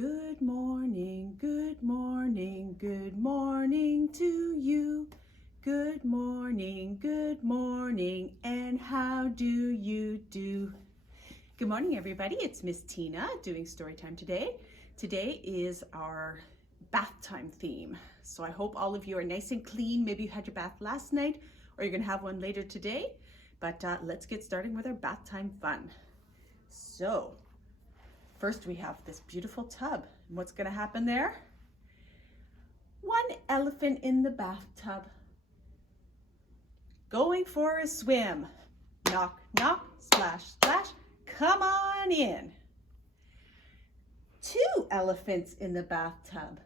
Good morning, good morning, good morning to you. Good morning, and how do you do? Good morning, everybody. It's Miss Tina doing story time today. Today is our bath time theme. So I hope all of you are nice and clean. Maybe you had your bath last night or you're gonna have one later today. But let's get started with our bath time fun. So first we have this beautiful tub. And what's gonna happen there? One elephant in the bathtub, going for a swim. Knock, knock, splash, splash, come on in. Two elephants in the bathtub,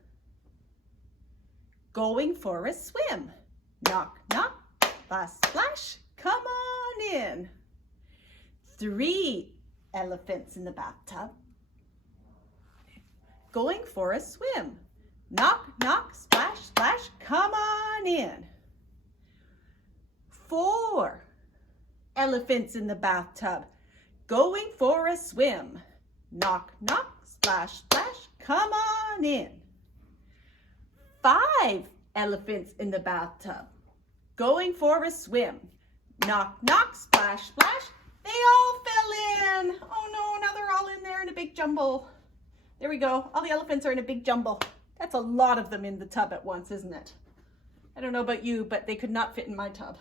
going for a swim. Knock, knock, splash, splash, come on in. Three elephants in the bathtub, going for a swim. Knock, knock, splash, splash, come on in. Four elephants in the bathtub, going for a swim. Knock, knock, splash, splash, come on in. Five elephants in the bathtub, going for a swim. Knock, knock, splash, splash, they all fell in. Oh no, now they're all in there in a big jumble. There we go, all the elephants are in a big jumble. That's a lot of them in the tub at once, isn't it? I don't know about you, but they could not fit in my tub.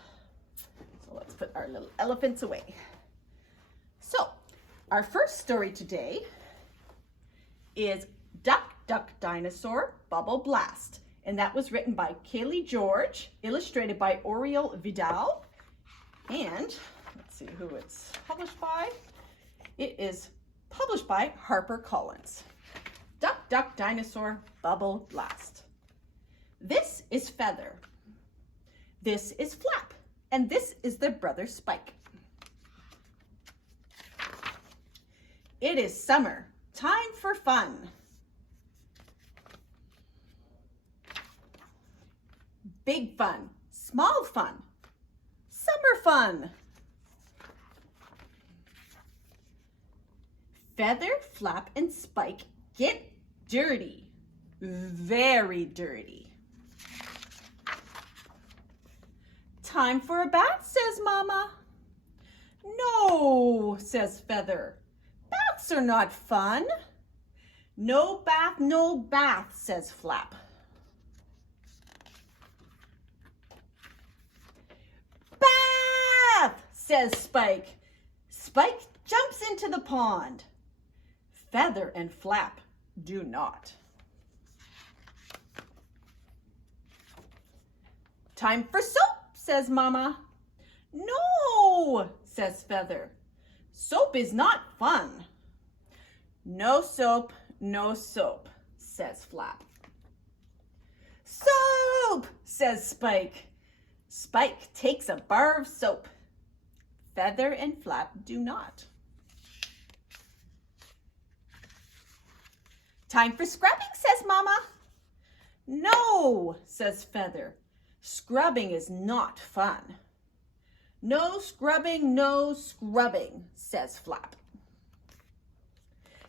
So let's put our little elephants away. So our first story today is Duck, Duck, Dinosaur, Bubble Blast. And that was written by Kaylee George, illustrated by Oriel Vidal. And let's see who it's published by. It is published by HarperCollins. Duck, Duck, Dinosaur, Bubble Blast. This is Feather. This is Flap. And this is their brother Spike. It is summer, time for fun. Big fun, small fun, summer fun. Feather, Flap, and Spike get dirty, very dirty. Time for a bath, says Mama. No, says Feather. Baths are not fun. No bath, says Flap. Bath, says Spike. Spike jumps into the pond. Feather and Flap do not. Time for soap, says Mama. No, says Feather. Soap is not fun. No soap, says Flap. Soap, says Spike. Spike takes a bar of soap. Feather and Flap do not. Time for scrubbing, says Mama. No, says Feather. Scrubbing is not fun. No scrubbing, says Flap.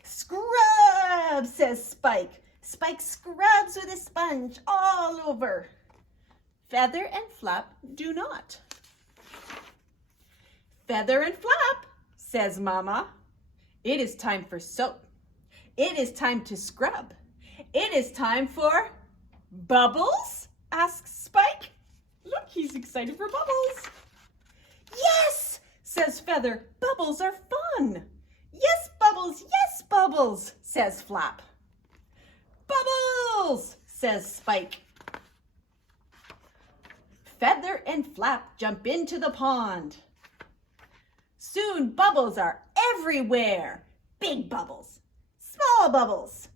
Scrub, says Spike. Spike scrubs with a sponge all over. Feather and Flap do not. Feather and Flap, says Mama. It is time for soap. It is time to scrub. It is time for bubbles, asks Spike. Look, he's excited for bubbles. Yes, says Feather. Bubbles are fun. Yes, bubbles, says Flap. Bubbles, says Spike. Feather and Flap jump into the pond. Soon bubbles are everywhere. Big bubbles, small bubbles.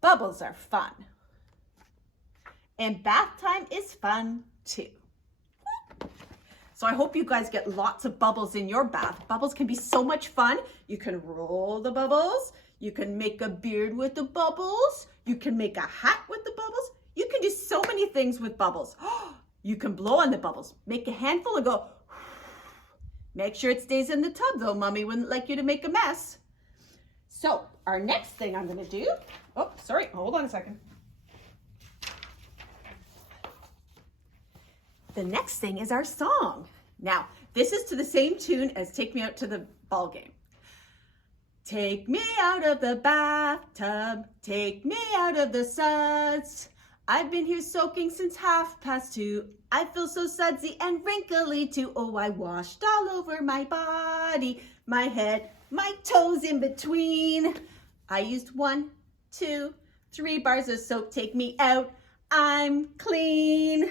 Bubbles are fun. And bath time is fun too. So I hope you guys get lots of bubbles in your bath. Bubbles can be so much fun. You can roll the bubbles. You can make a beard with the bubbles. You can make a hat with the bubbles. You can do so many things with bubbles. You can blow on the bubbles. Make a handful and go. Make sure it stays in the tub though. Mommy wouldn't like you to make a mess. So our next thing I'm going to do, oh, sorry, hold on a second. The next thing is our song. Now, this is to the same tune as Take Me Out to the Ball Game. Take me out of the bathtub, take me out of the suds. I've been here soaking since 2:30. I feel so sudsy and wrinkly too. Oh, I washed all over my body, my head, my toes in between. I used 1, 2, 3 bars of soap. Take me out, I'm clean.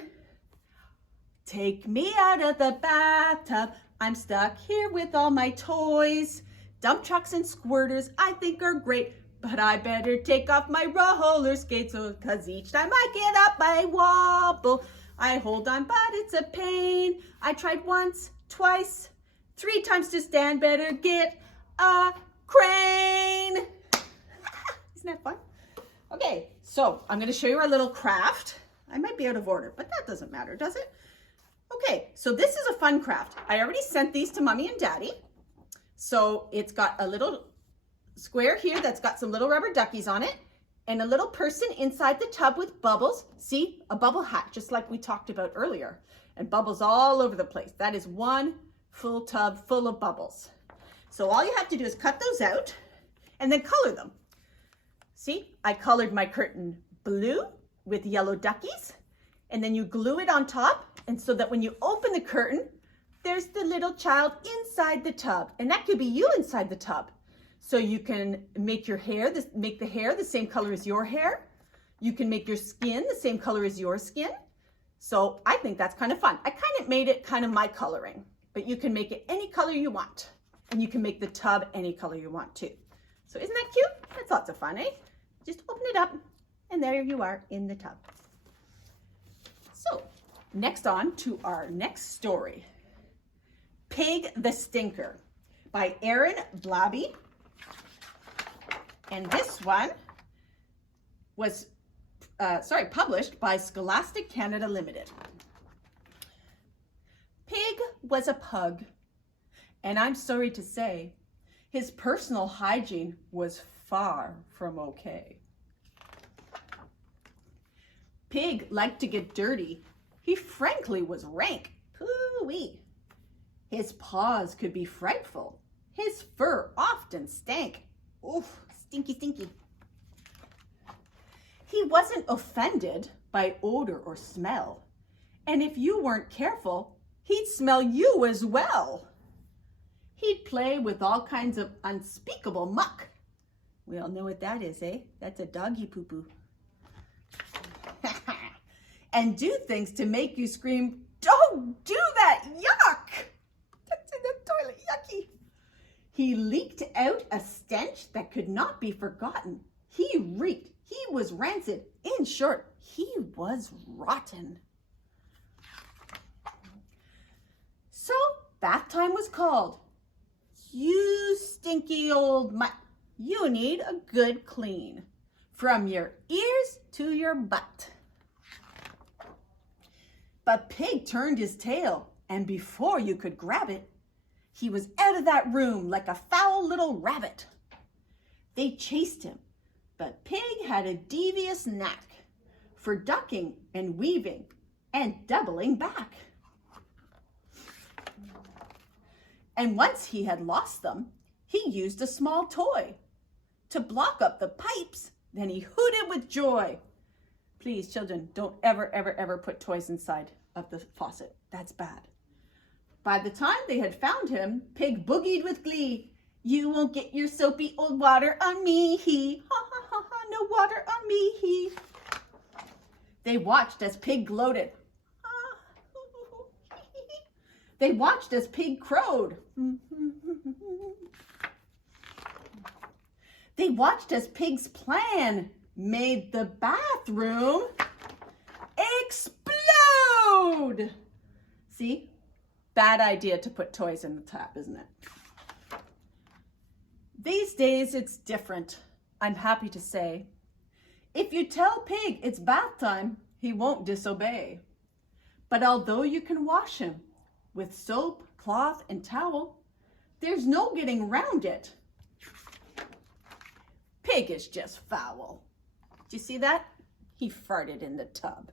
Take me out of the bathtub. I'm stuck here with all my toys. Dump trucks and squirters I think are great, but I better take off my roller skates, cause each time I get up I wobble. I hold on, but it's a pain. I tried once, twice, 3 times to stand. Better get a crane. Isn't that fun? Okay, so I'm gonna show you our little craft. I might be out of order, but that doesn't matter, does it? Okay, so this is a fun craft. I already sent these to Mommy and Daddy. So it's got a little square here that's got some little rubber duckies on it and a little person inside the tub with bubbles. See, a bubble hat, just like we talked about earlier, and bubbles all over the place. That is one full tub full of bubbles. So all you have to do is cut those out and then color them. See, I colored my curtain blue with yellow duckies, and then you glue it on top, and so that when you open the curtain, there's the little child inside the tub, and that could be you inside the tub. So you can make your hair, make the hair the same color as your hair. You can make your skin the same color as your skin. So I think that's kind of fun. I kind of made it kind of my coloring, but you can make it any color you want, and you can make the tub any color you want too. So isn't that cute? That's lots of fun, eh? Just open it up, and there you are in the tub. So next on to our next story. Pig the Stinker by Aaron Blabby. And this one was published by Scholastic Canada Limited. Pig was a pug, and I'm sorry to say, his personal hygiene was far from okay. Pig liked to get dirty. He frankly was rank. Pooh-wee. His paws could be frightful. His fur often stank. Oof, stinky, stinky. He wasn't offended by odor or smell. And if you weren't careful, he'd smell you as well. He'd play with all kinds of unspeakable muck. We all know what that is, eh? That's a doggy poo-poo. And do things to make you scream, "Don't do that, yuck!" That's in the toilet, yucky. He leaked out a stench that could not be forgotten. He reeked. He was rancid. In short, he was rotten. So bath time was called. You stinky old mutt, you need a good clean from your ears to your butt. But Pig turned his tail, and before you could grab it, he was out of that room like a foul little rabbit. They chased him, but Pig had a devious knack for ducking and weaving and doubling back. And once he had lost them, he used a small toy to block up the pipes. Then he hooted with joy. Please, children, don't ever, ever, ever put toys inside of the faucet. That's bad. By the time they had found him, Pig boogied with glee. You won't get your soapy old water on me, he. Ha, ha, ha, ha, no water on me, he. They watched as Pig gloated. They watched as Pig crowed. They watched as Pig's plan made the bathroom explode. See? Bad idea to put toys in the tap, isn't it? These days it's different, I'm happy to say. If you tell Pig it's bath time, he won't disobey. But although you can wash him with soap, cloth, and towel, there's no getting around it. Pig is just foul. Do you see that? He farted in the tub.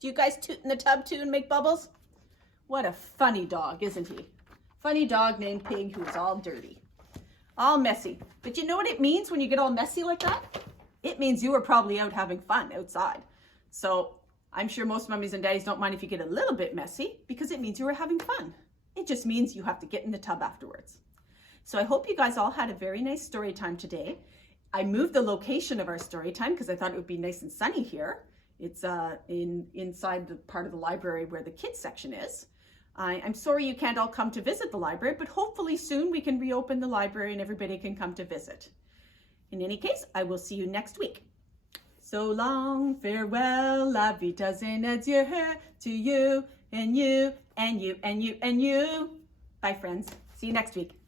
Do you guys toot in the tub too and make bubbles? What a funny dog, isn't he? Funny dog named Pig who's all dirty. All messy. But you know what it means when you get all messy like that? It means you were probably out having fun outside. So I'm sure most mummies and daddies don't mind if you get a little bit messy because it means you were having fun. It just means you have to get in the tub afterwards. So I hope you guys all had a very nice story time today. I moved the location of our story time because I thought it would be nice and sunny here. It's inside the part of the library where the kids section is. I'm sorry you can't all come to visit the library, but hopefully soon we can reopen the library and everybody can come to visit. In any case, I will see you next week. So long, farewell, la vitas and adieu to you and you and you and you and you. Bye, friends. See you next week.